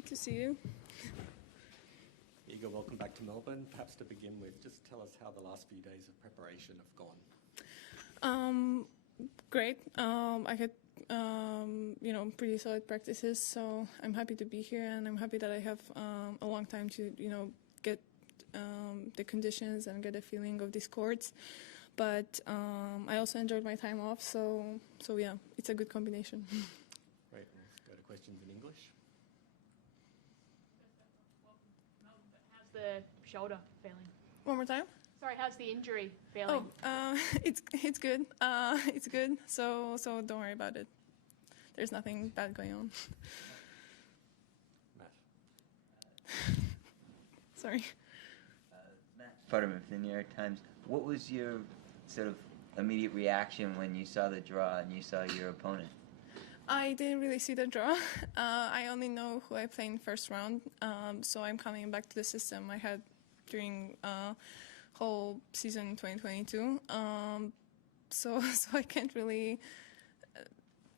Good to see you. Iga, welcome back to Melbourne. Perhaps to begin with, just tell us how the last few days of preparation have gone. Great. I had, pretty solid practices, so I'm happy to be here, and I'm happy that I have a long time to, get the conditions and get a feeling of these courts. But I also enjoyed my time off, so yeah, it's a good combination. Great. Let's go to questions in English. How's the shoulder feeling? One more time. Sorry, how's the injury feeling? It's good. It's good. So don't worry about it. There's nothing bad going on. Matt. Sorry. Matt Futterman of the New York Times. What was your sort of immediate reaction when you saw the draw and you saw your opponent? I didn't really see the draw. I only know who I played in first round, so I'm coming back to the system I had during whole season 2022. So I can't really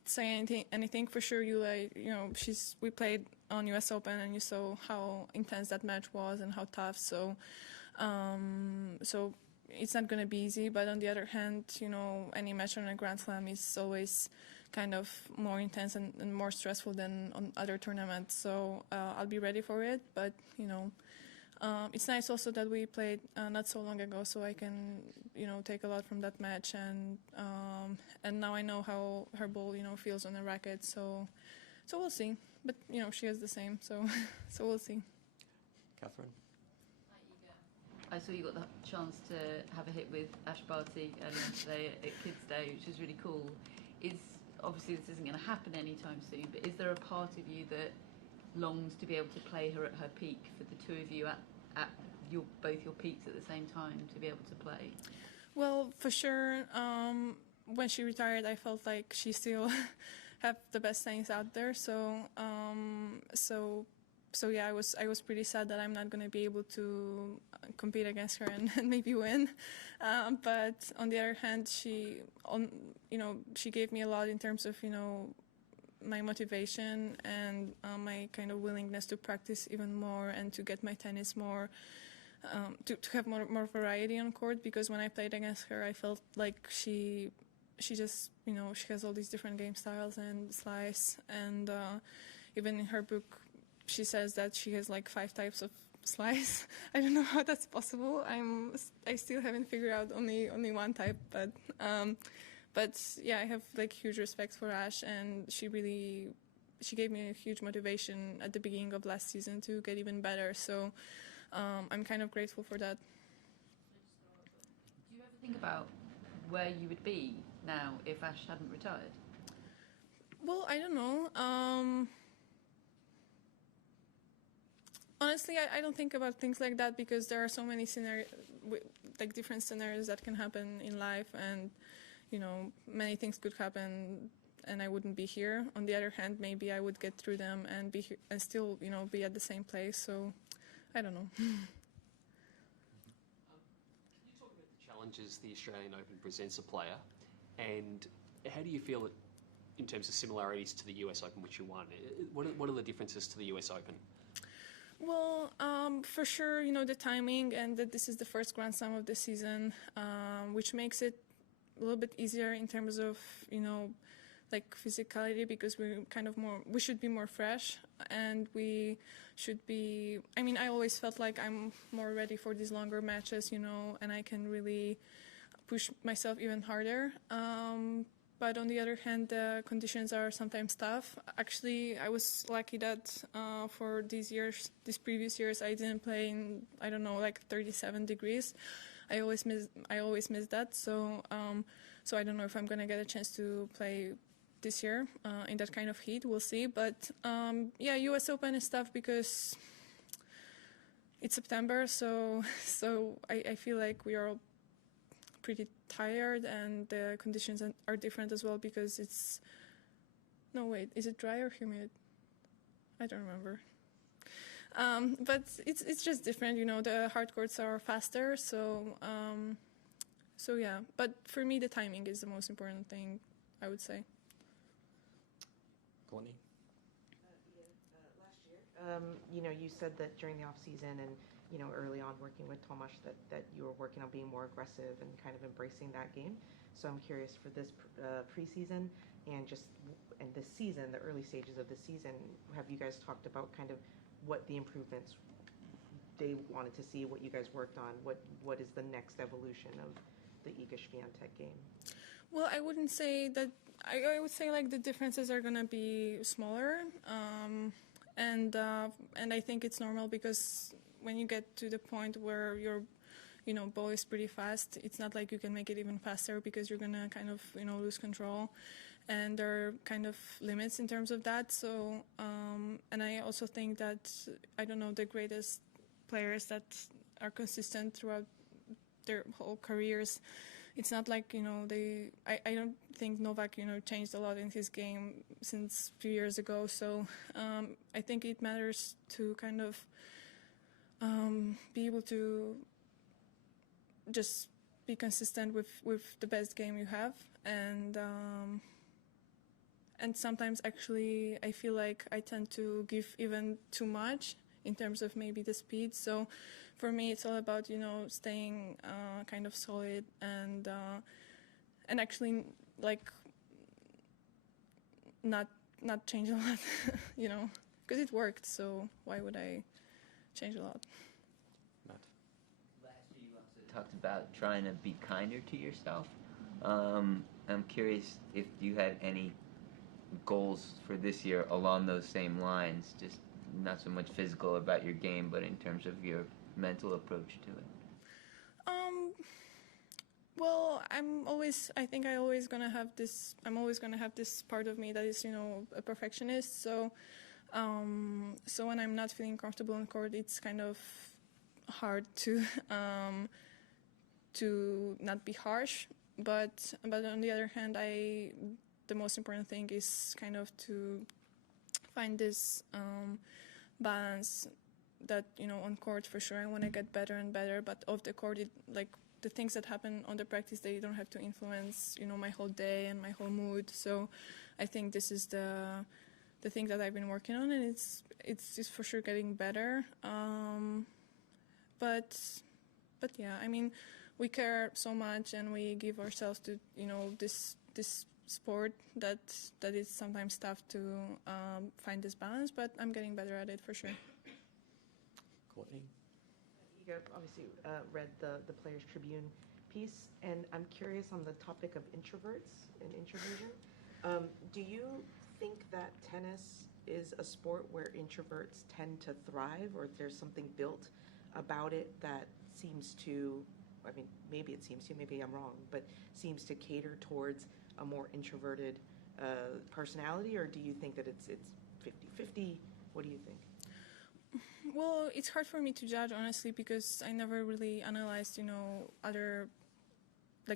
say anything for sure. We played on US Open, and you saw how intense that match was and how tough. So it's not going to be easy. But on the other hand, any match on a Grand Slam is always kind of more intense and more stressful than on other tournaments. So I'll be ready for it. But it's nice also that we played not so long ago, so I can take a lot from that match, and now I know how her ball feels on the racket. So we'll see. But she has the same, so we'll see. Catherine. I saw you got the chance to have a hit with Ash Barty earlier today at Kids Day, which is really cool. Obviously this isn't going to happen anytime soon, but is there a part of you that longs to be able to play her at her peak, for the two of you at both your peaks at the same time, to be able to play? Well, for sure. When she retired, I felt like she still have the best tennis out there. So yeah, I was pretty sad that I'm not going to be able to compete against her and maybe win. But on the other hand, she gave me a lot in terms of my motivation and my kind of willingness to practice even more and to get my tennis more, to have more variety on court. Because when I played against her, I felt like she just she has all these different game styles and slice, and even in her book she says that she has like 5 types of slice. I don't know how that's possible. I still haven't figured out only one type, but yeah, I have like huge respect for Ash, and she gave me a huge motivation at the beginning of last season to get even better. So I'm kind of grateful for that. Do you ever think about where you would be now if Ash hadn't retired? Well, I don't know. Honestly, I don't think about things like that, because there are so many different scenarios that can happen in life, and many things could happen and I wouldn't be here. On the other hand, maybe I would get through them and be here and still be at the same place. So I don't know. Can you talk about the challenges the Australian Open presents a player, and how do you feel it in terms of similarities to the US Open, which you won? What are the differences to the US Open? Well, for sure, the timing, and that this is the first Grand Slam of the season, which makes it a little bit easier in terms of, like physicality, because we should be more fresh, and we should be, I always felt like I'm more ready for these longer matches, and I can really push myself even harder. But on the other hand, the conditions are sometimes tough. Actually, I was lucky that for these previous years, I didn't play in, like 37 degrees. I always miss that. So I don't know if I'm gonna get a chance to play this year in that kind of heat. We'll see. But yeah, US Open is tough because it's September. So I feel like we are all pretty tired, and the conditions are different as well, because is it dry or humid? I don't remember. But it's just different, the hard courts are faster, so yeah. But for me, the timing is the most important thing, I would say. Courtney? Last year, You said that during the off season and early on working with Tomasz that you were working on being more aggressive and kind of embracing that game. So I'm curious for this preseason and this season, the early stages of the season, have you guys talked about kind of what the improvements they wanted to see, what you guys worked on, what is the next evolution of the Iga Swiatek game? Well, I wouldn't say that. I would say like the differences are gonna be smaller, and I think it's normal because when you get to the point where your ball is pretty fast, it's not like you can make it even faster because you're gonna kind of lose control, and there are kind of limits in terms of that. So and I also think that the greatest players that are consistent throughout their whole careers. It's not like, I don't think Novak, changed a lot in his game since a few years ago. So I think it matters to kind of be able to just be consistent with the best game you have. And sometimes actually I feel like I tend to give even too much in terms of maybe the speed. So for me, it's all about, staying kind of solid and actually like not change a lot, because it worked. So why would I change a lot? Matt. Last year you also talked about trying to be kinder to yourself. I'm curious if you had any goals for this year along those same lines, just not so much physical about your game, but in terms of your mental approach to it. Well, I'm always gonna have this part of me that is, a perfectionist. So when I'm not feeling comfortable on court, it's kind of hard to not be harsh. But on the other hand, the most important thing is kind of to find this balance that, on court for sure I want to get better and better, but off the court, the things that happen on the practice day don't have to influence, my whole day and my whole mood. So I think this is the thing that I've been working on, and it's just for sure getting better. But yeah, I mean, we care so much and we give ourselves to, this sport that is sometimes tough to find this balance, but I'm getting better at it for sure. Courtney? Iga obviously read the Players Tribune piece, and I'm curious on the topic of introverts and introversion. Do you think that tennis is a sport where introverts tend to thrive, or if there's something built about it that seems to, maybe it seems to, maybe I'm wrong, but seems to cater towards a more introverted personality, or do you think that it's 50-50? What do you think? Well, it's hard for me to judge, honestly, because I never really analyzed, other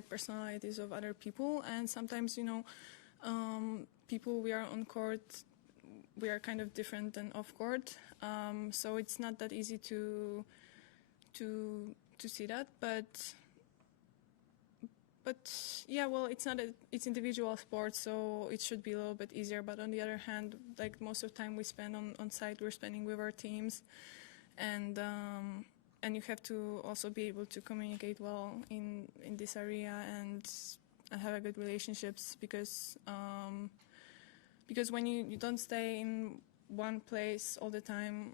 personalities of other people, and sometimes, people we are on court, we are kind of different than off court, so it's not that easy to see that, but yeah, well, it's individual sport, so it should be a little bit easier. But on the other hand, most of the time we spend on site, we're spending with our teams, and you have to also be able to communicate well in this area and have a good relationships, because when you don't stay in one place all the time,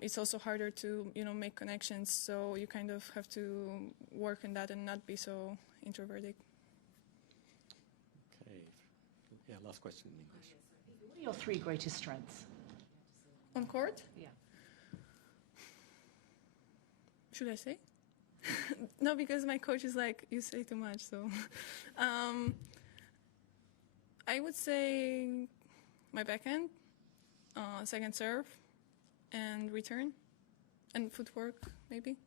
it's also harder to make connections. So you kind of have to work on that and not be so introverted. Okay. Yeah, last question in English. What are your three greatest strengths? On court? Yeah. Should I say? No, because my coach is like, you say too much. So I would say my backhand, second serve, and return, and footwork maybe.